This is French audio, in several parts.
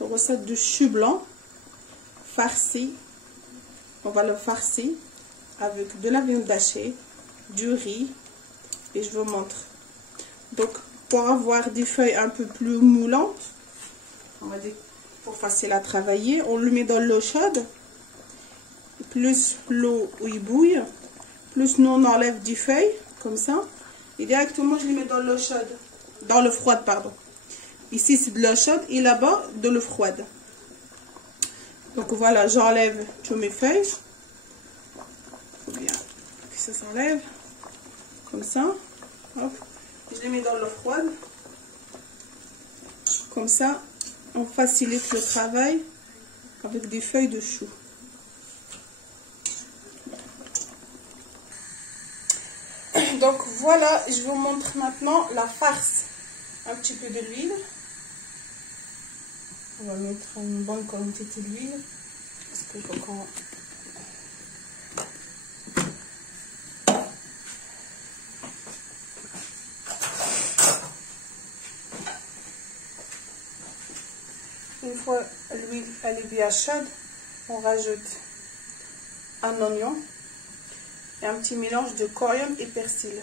recette de chou blanc farci. On va le farcir avec de la viande hachée, du riz, et je vous montre. Donc, pour avoir des feuilles un peu plus moulantes, on va dire pour facile à travailler, on le met dans l'eau chaude, plus l'eau où il bouille, plus nous on enlève des feuilles, comme ça, et directement je les mets dans l'eau chaude, dans l'eau froide, pardon. Ici c'est de l'eau chaude et là-bas de l'eau froide. Donc voilà, j'enlève toutes mes feuilles. Il faut bien que ça s'enlève, comme ça. Hop. Je les mets dans l'eau froide. Comme ça, on facilite le travail avec des feuilles de chou. Donc voilà, je vous montre maintenant la farce. Un petit peu de l'huile. On va mettre une bonne quantité d'huile. Parce que quand une fois l'huile elle est bien chaude, on rajoute un oignon et un petit mélange de coriandre et persil.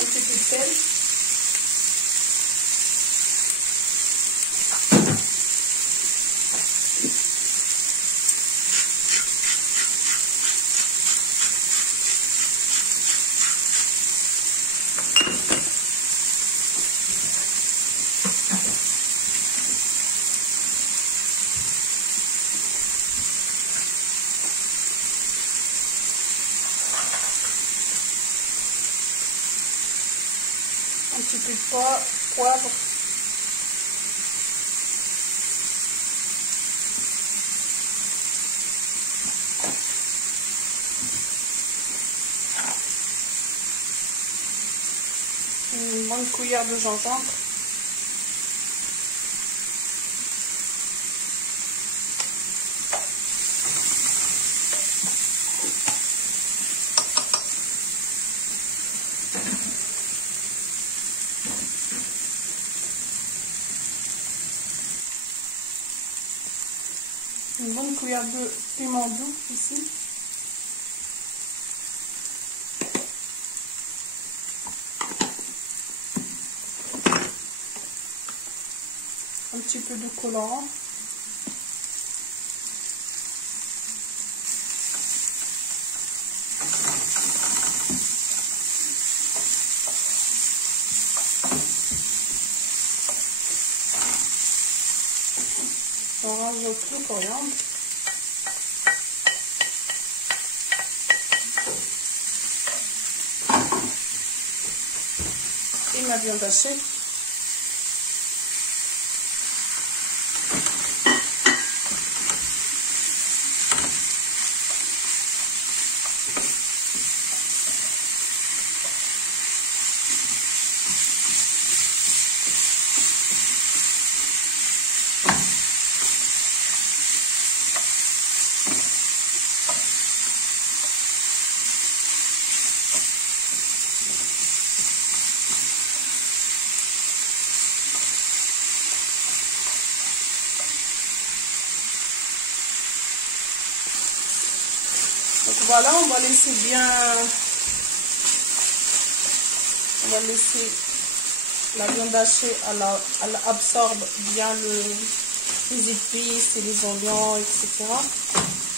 Un petit peu de sel. Un petit peu de poivre. Une bonne cuillère de gingembre. Une bonne cuillère de piment doux ici. Un petit peu de colorant. On rajoute le coriandre. Et ma viande hachée. Donc voilà, on va laisser la viande hachée, elle absorbe bien les épices et les oignons, etc.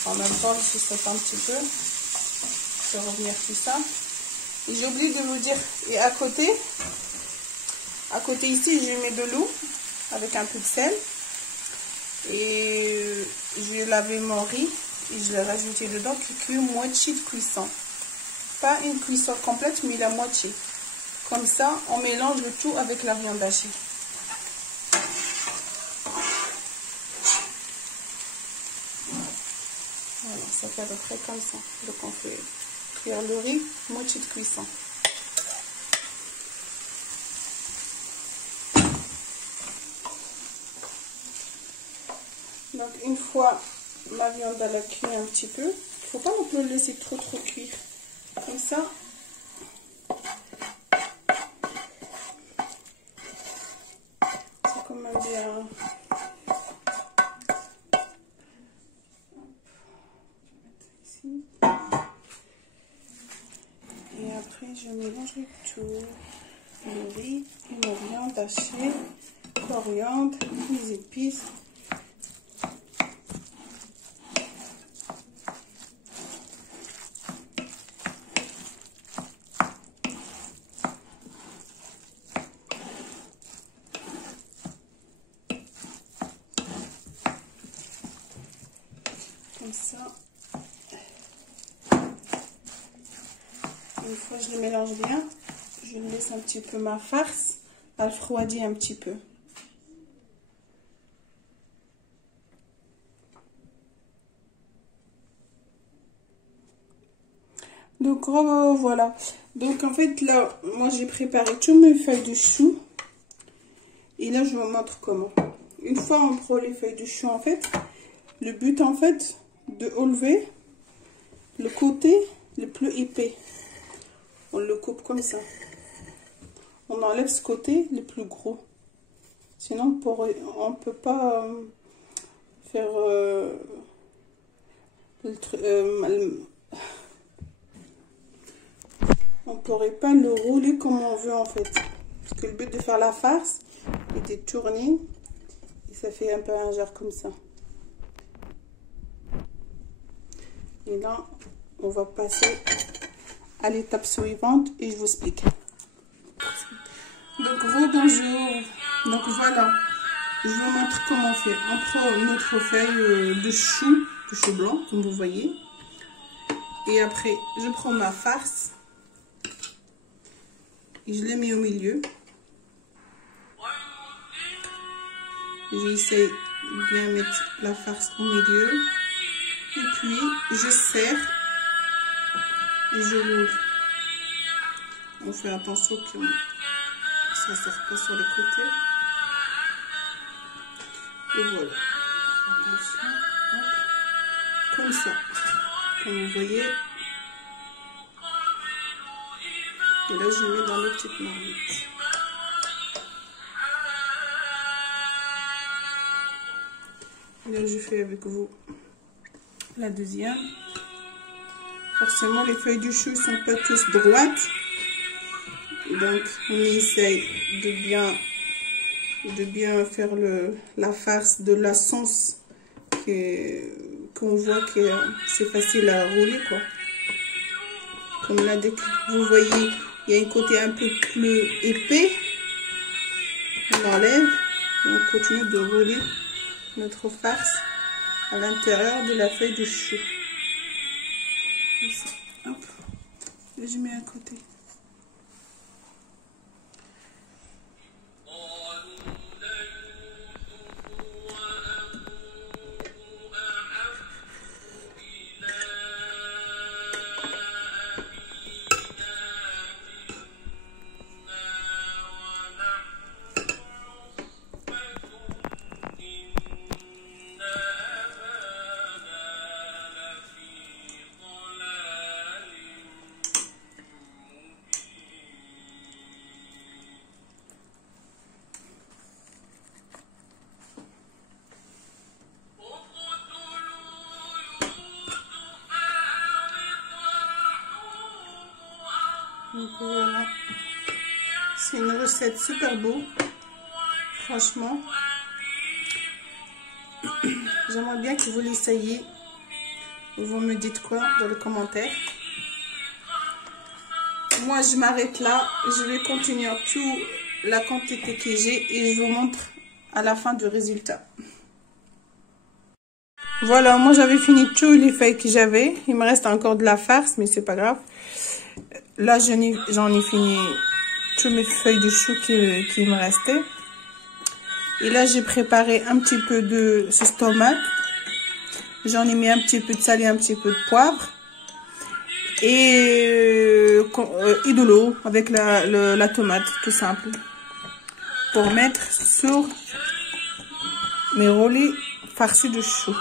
En même temps, je saute un petit peu. Je vais revenir tout ça. Et j'ai oublié de vous dire, et à côté ici, je mets de l'eau avec un peu de sel. Et j'ai lavé mon riz. Et je l'ai rajouté dedans qui cuit moitié de cuisson. Pas une cuisson complète, mais la moitié. Comme ça, on mélange le tout avec la viande hachée. Voilà, ça fait à peu près comme ça. Donc on fait cuire le riz, moitié de cuisson. Donc une fois ma viande à la cuire un petit peu, il ne faut pas non plus le laisser trop cuire. Comme ça, c'est quand même bien. Ici. Et après je mélangerai tout, le riz et la viande hachée, coriandre, les épices. Comme ça. Une fois que je le mélange bien, je laisse un petit peu ma farce, elle refroidit un petit peu. Donc voilà. Donc en fait là, moi j'ai préparé tous mes feuilles de chou. Et là je vous montre comment. Une fois on prend les feuilles de chou en fait, le but en fait de enlever le côté le plus épais. On le coupe comme ça. On enlève ce côté le plus gros. Sinon on peut pas faire on pourrait pas le rouler comme on veut en fait. Parce que le but de faire la farce est de tourner et ça fait un peu un genre comme ça. Et là, on va passer à l'étape suivante et je vous explique. Donc, bonjour. Donc, voilà. Je vous montre comment on fait. On prend notre feuille de chou blanc, comme vous voyez. Et après, je prends ma farce. Et je l'ai mis au milieu. J'essaie de bien mettre la farce au milieu. Et puis, je serre et je roule. On fait attention que ça ne sort pas sur les côtés. Et voilà. Attention. Hop. Comme ça. Comme vous voyez. Et là, je mets dans le petite marmite. Et là, je fais avec vous la deuxième. Forcément, les feuilles du chou ne sont pas tous droites. Donc, on essaye de bien faire la farce de la sauce qu'on voit que c'est facile à rouler, quoi. Comme là, dès que vous voyez, il y a un côté un peu plus épais. On enlève et on continue de rouler notre farce à l'intérieur de la feuille de chou. Comme ça. Hop. Et je mets à côté. Donc voilà, c'est une recette super beau, franchement. J'aimerais bien que vous l'essayiez. Vous me dites quoi dans les commentaires. Moi, je m'arrête là. Je vais continuer toute la quantité que j'ai et je vous montre à la fin du résultat. Voilà, moi j'avais fini tous les feuilles que j'avais. Il me reste encore de la farce, mais c'est pas grave. Là, j'en ai fini toutes mes feuilles de chou qui me restaient. Et là, j'ai préparé un petit peu de sauce tomate. J'en ai mis un petit peu de sel et un petit peu de poivre. Et de l'eau avec la tomate, tout simple. Pour mettre sur mes roulés farci de chou.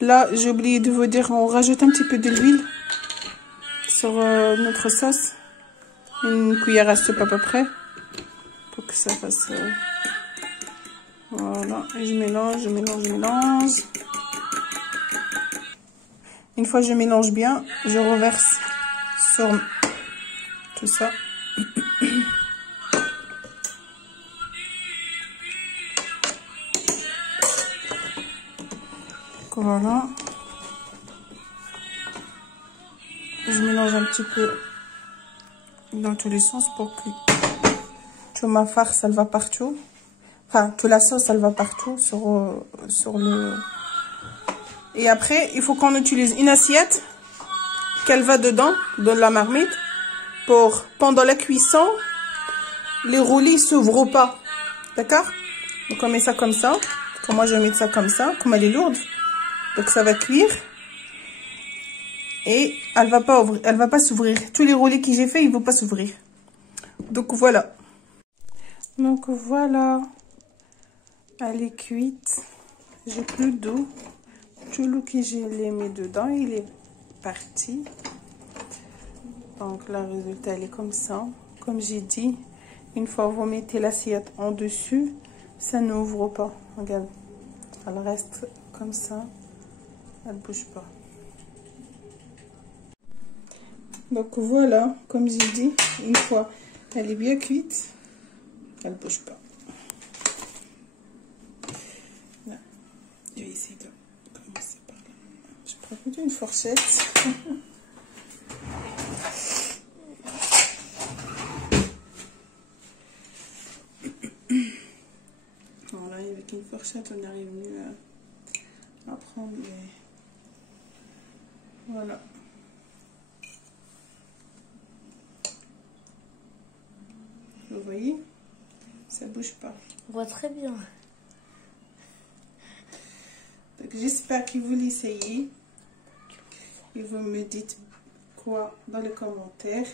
Là, j'ai oublié de vous dire, on rajoute un petit peu de l'huile sur notre sauce. Une cuillère à soupe à peu près. Pour que ça fasse... voilà. Et je mélange, je mélange, je mélange. Une fois que je mélange bien, je reverse sur tout ça. Voilà. Je mélange un petit peu dans tous les sens pour que toute ma farce, elle va partout. Enfin, toute la sauce, elle va partout sur le... Et après, il faut qu'on utilise une assiette qu'elle va dedans, dans la marmite, pour, pendant la cuisson, les roulis ne s'ouvrent pas. D'accord? Donc, on met ça comme ça. Comme moi, je vais mettre ça comme ça, comme elle est lourde. Donc, ça va cuire. Et elle va pas s'ouvrir. Tous les roulis que j'ai fait, ils vont pas s'ouvrir. Donc, voilà. Donc, voilà. Elle est cuite. J'ai plus d'eau. Tout l'eau que j'ai mis dedans, il est parti. Donc, le résultat, elle est comme ça. Comme j'ai dit, une fois vous mettez l'assiette en dessus, ça n'ouvre pas. Regarde. Elle reste comme ça. Elle ne bouge pas. Donc voilà, comme j'ai dit, une fois elle est bien cuite, elle ne bouge pas. Là, je vais essayer de commencer par là. Je prends plutôt une fourchette. Voilà, avec une fourchette, on arrive mieux à prendre les... Voilà. Vous voyez, ça bouge pas. On voit très bien. J'espère que vous l'essayez. Et vous me dites quoi dans les commentaires.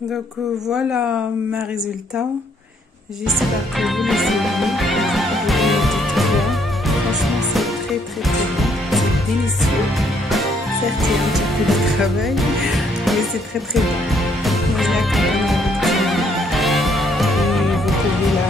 Donc voilà mes résultats. J'espère que vous l'essayez. Franchement, c'est très très bon. C'est délicieux. Certes, il y a un petit peu de travail, mais c'est très très bon. Moi, je l'accompagne avec et vous pouvez la